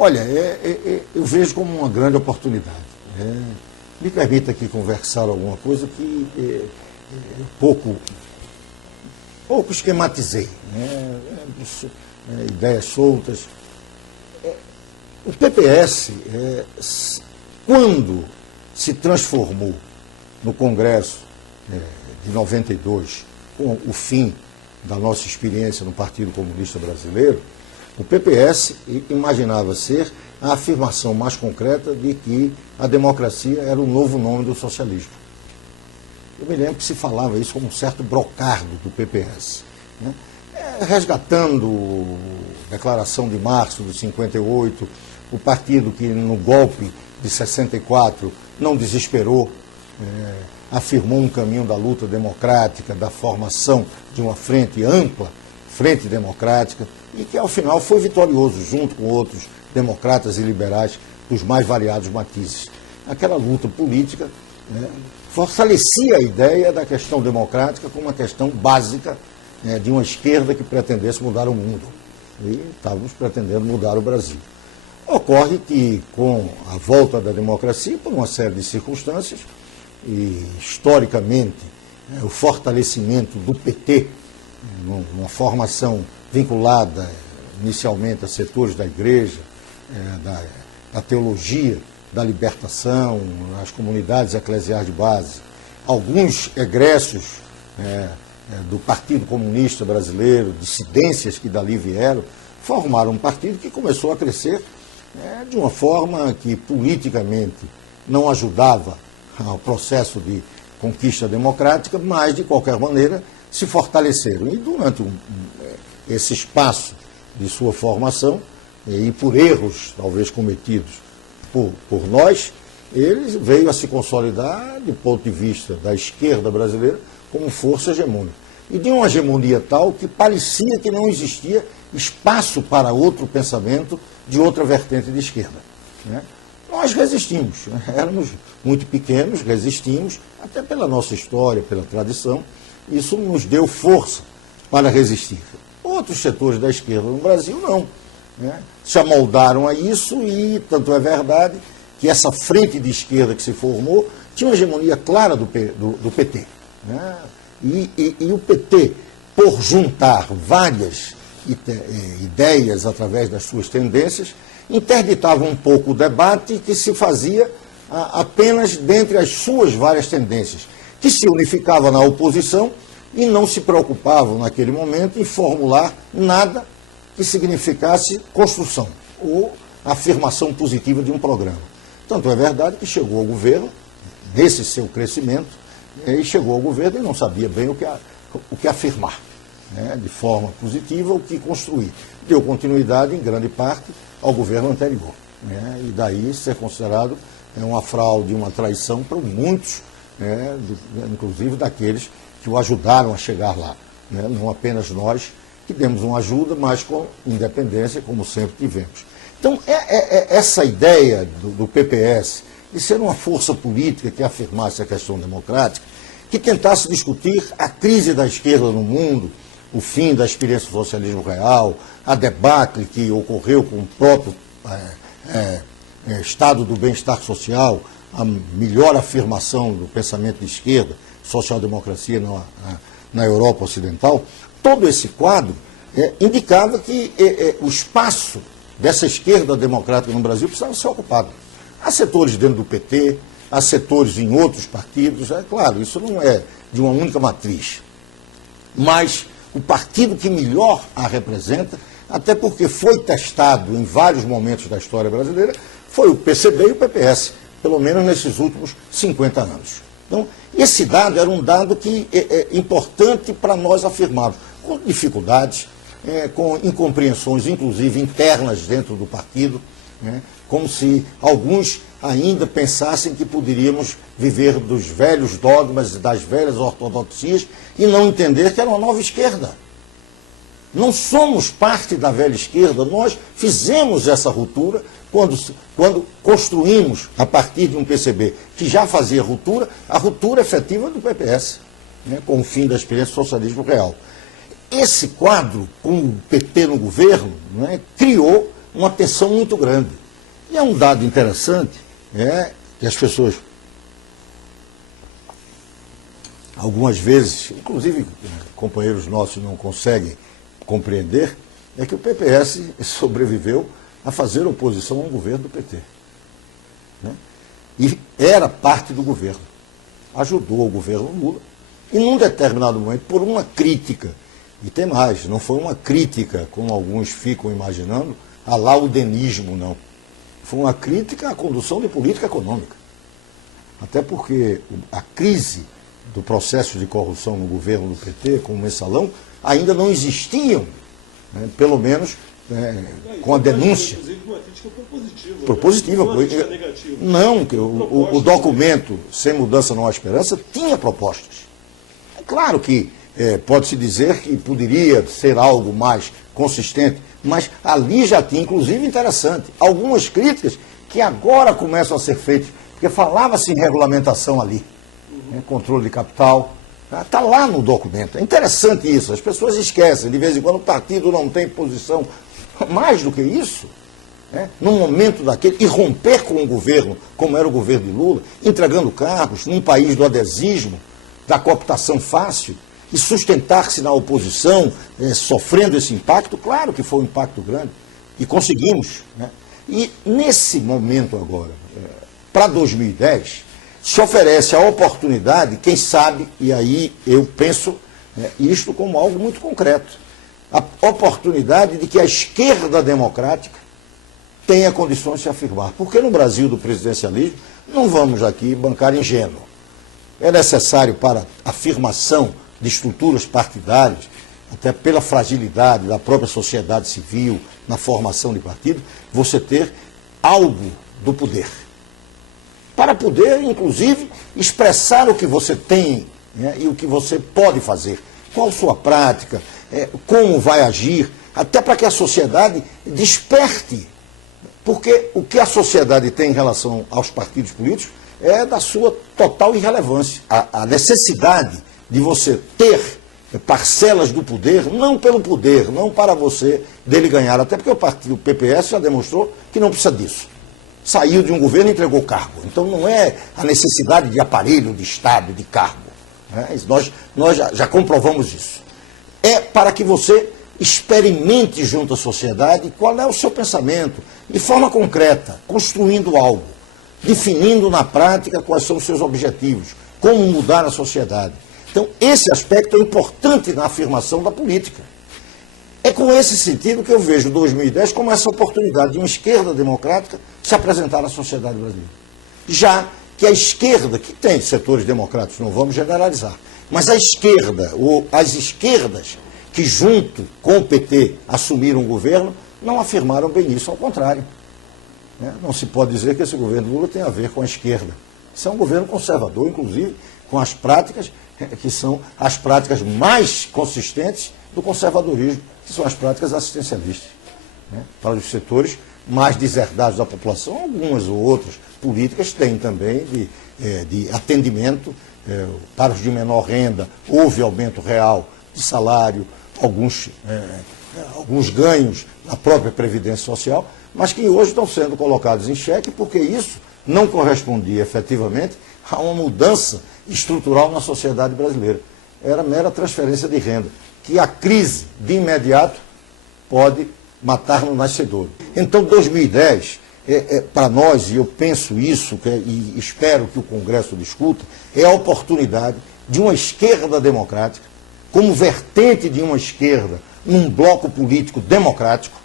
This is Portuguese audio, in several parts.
Olha, eu vejo como uma grande oportunidade. Me permita aqui conversar alguma coisa que pouco esquematizei, né? Ideias soltas. O PPS, quando se transformou no Congresso de 92, com o fim da nossa experiência no Partido Comunista Brasileiro, o PPS imaginava ser a afirmação mais concreta de que a democracia era o novo nome do socialismo. Eu me lembro que se falava isso como um certo brocardo do PPS, né? Resgatando a Declaração de Março de 58, o partido que no golpe de 64 não desesperou, afirmou um caminho da luta democrática, da formação de uma frente ampla, frente democrática, e que ao final foi vitorioso, junto com outros democratas e liberais dos mais variados matizes. Aquela luta política fortalecia a ideia da questão democrática como uma questão básica de uma esquerda que pretendesse mudar o mundo. E estávamos pretendendo mudar o Brasil. Ocorre que, com a volta da democracia, por uma série de circunstâncias, e historicamente o fortalecimento do PT, numa formação vinculada inicialmente a setores da igreja, da teologia, da libertação, as comunidades eclesiais de base, alguns egressos do Partido Comunista Brasileiro, dissidências que dali vieram, formaram um partido que começou a crescer de uma forma que politicamente não ajudava ao processo de conquista democrática, mas de qualquer maneira se fortaleceram. E durante esse espaço de sua formação, e por erros talvez cometidos por nós, ele veio a se consolidar, do ponto de vista da esquerda brasileira, como força hegemônica. E de uma hegemonia tal que parecia que não existia espaço para outro pensamento de outra vertente de esquerda, né? Nós resistimos, éramos muito pequenos, resistimos, até pela nossa história, pela tradição, isso nos deu força para resistir. Outros setores da esquerda no Brasil não, né? Se amoldaram a isso e tanto é verdade que essa frente de esquerda que se formou tinha uma hegemonia clara do PT, né? E o PT, por juntar várias ideias através das suas tendências, interditava um pouco o debate que se fazia apenas dentre as suas várias tendências, que se unificava na oposição e não se preocupavam naquele momento em formular nada que significasse construção ou afirmação positiva de um programa. Tanto é verdade que chegou ao governo, nesse seu crescimento, e chegou ao governo e não sabia bem o que afirmar, né, de forma positiva, o que construir. Deu continuidade, em grande parte, ao governo anterior, né, e daí ser considerado uma fraude, uma traição para muitos, né, inclusive daqueles que o ajudaram a chegar lá, né, não apenas nós que demos uma ajuda, mas com independência, como sempre tivemos. Então, essa ideia do PPS de ser uma força política que afirmasse a questão democrática, que tentasse discutir a crise da esquerda no mundo, o fim da experiência do socialismo real, a debacle que ocorreu com o próprio estado do bem-estar social, a melhor afirmação do pensamento de esquerda, social-democracia na Europa Ocidental, todo esse quadro indicava que o espaço dessa esquerda democrática no Brasil precisava ser ocupado. Há setores dentro do PT, há setores em outros partidos, é claro, isso não é de uma única matriz. Mas o partido que melhor a representa, até porque foi testado em vários momentos da história brasileira, foi o PCB e o PPS, pelo menos nesses últimos 50 anos. Então, esse dado era um dado que é importante para nós afirmarmos, com dificuldades, com incompreensões, inclusive internas dentro do partido, né, como se alguns ainda pensassem que poderíamos viver dos velhos dogmas e das velhas ortodoxias e não entender que era uma nova esquerda. Não somos parte da velha esquerda, nós fizemos essa ruptura quando construímos, a partir de um PCB que já fazia ruptura, a ruptura efetiva do PPS, né, com o fim da experiência do socialismo real. Esse quadro, com o PT no governo, né, criou uma tensão muito grande. E é um dado interessante, que as pessoas, algumas vezes, inclusive companheiros nossos não conseguem compreender, é que o PPS sobreviveu a fazer oposição ao governo do PT. Né? E era parte do governo. Ajudou o governo Lula. E num determinado momento, por uma crítica, e tem mais, não foi uma crítica, como alguns ficam imaginando, a laudenismo, não. Foi uma crítica à condução de política econômica. Até porque a crise do processo de corrupção no governo do PT, com o mensalão, ainda não existiam, né, pelo menos com a denúncia. Inclusive, uma crítica propositiva. Propositiva. Não, crítica negativa. Não, que o documento, sem mudança não há esperança, tinha propostas. É claro que pode-se dizer que poderia ser algo mais consistente, mas ali já tinha, inclusive, interessante, algumas críticas que agora começam a ser feitas, porque falava-se em regulamentação ali, controle de capital, está lá no documento. É interessante isso, as pessoas esquecem, de vez em quando o partido não tem posição. Mais do que isso, num momento daquele, e romper com o governo, como era o governo de Lula, entregando cargos num país do adesismo, da cooptação fácil, e sustentar-se na oposição, sofrendo esse impacto, claro que foi um impacto grande, e conseguimos. Né? E nesse momento agora, para 2010, se oferece a oportunidade, quem sabe, e aí eu penso isto como algo muito concreto, a oportunidade de que a esquerda democrática tenha condições de se afirmar. Porque no Brasil do presidencialismo, não vamos aqui bancar ingênuo. É necessário para a afirmação de estruturas partidárias, até pela fragilidade da própria sociedade civil, na formação de partido, você ter algo do poder. Para poder, inclusive, expressar o que você tem, e o que você pode fazer. Qual sua prática, como vai agir, até para que a sociedade desperte. Porque o que a sociedade tem em relação aos partidos políticos é da sua total irrelevância. A necessidade de você ter parcelas do poder, não pelo poder, não para você dele ganhar, até porque o partido PPS já demonstrou que não precisa disso. Saiu de um governo e entregou cargo. Então não é a necessidade de aparelho, de Estado, de cargo. Nós já comprovamos isso. É para que você experimente junto à sociedade qual é o seu pensamento, de forma concreta, construindo algo, definindo na prática quais são os seus objetivos, como mudar a sociedade. Então, esse aspecto é importante na afirmação da política. É com esse sentido que eu vejo 2010 como essa oportunidade de uma esquerda democrática se apresentar à sociedade brasileira. Já que a esquerda, que tem setores democráticos, não vamos generalizar, mas a esquerda, ou as esquerdas que junto com o PT assumiram o governo, não afirmaram bem isso, ao contrário. Não se pode dizer que esse governo Lula tem a ver com a esquerda. Isso é um governo conservador, inclusive, com as práticas que são as práticas mais consistentes do conservadorismo, que são as práticas assistencialistas. Para os setores mais deserdados da população, algumas ou outras políticas têm também de atendimento para os de menor renda, houve aumento real de salário, alguns ganhos na própria Previdência Social, mas que hoje estão sendo colocados em xeque porque isso não correspondia efetivamente a uma mudança estrutural na sociedade brasileira. Era mera transferência de renda, que a crise de imediato pode matar no nascedouro. Então 2010, para nós, e eu penso isso, e espero que o Congresso discuta, é a oportunidade de uma esquerda democrática, como vertente de uma esquerda, num bloco político democrático,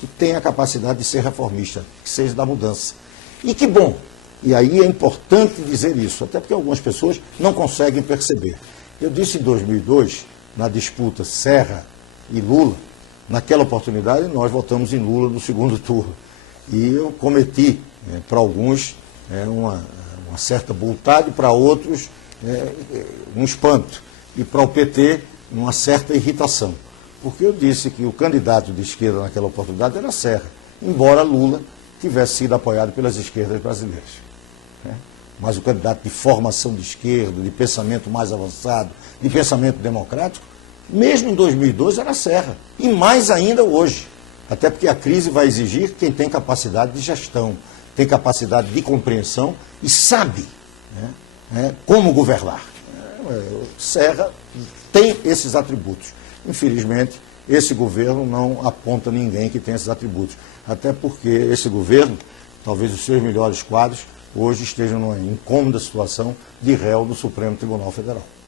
que tenha a capacidade de ser reformista, que seja da mudança. E que bom, e aí é importante dizer isso, até porque algumas pessoas não conseguem perceber. Eu disse em 2002, na disputa Serra e Lula, naquela oportunidade nós votamos em Lula no segundo turno. E eu cometi, para alguns, uma certa vontade, para outros, um espanto. E para o PT, uma certa irritação. Porque eu disse que o candidato de esquerda naquela oportunidade era Serra, embora Lula tivesse sido apoiado pelas esquerdas brasileiras. Mas o candidato de formação de esquerda, de pensamento mais avançado, de pensamento democrático, mesmo em 2002 era Serra. E mais ainda hoje. Até porque a crise vai exigir quem tem capacidade de gestão, tem capacidade de compreensão e sabe, né, como governar. Serra tem esses atributos. Infelizmente, esse governo não aponta ninguém que tem esses atributos. Até porque esse governo, talvez os seus melhores quadros, hoje estejam numa incômoda situação de réu do Supremo Tribunal Federal.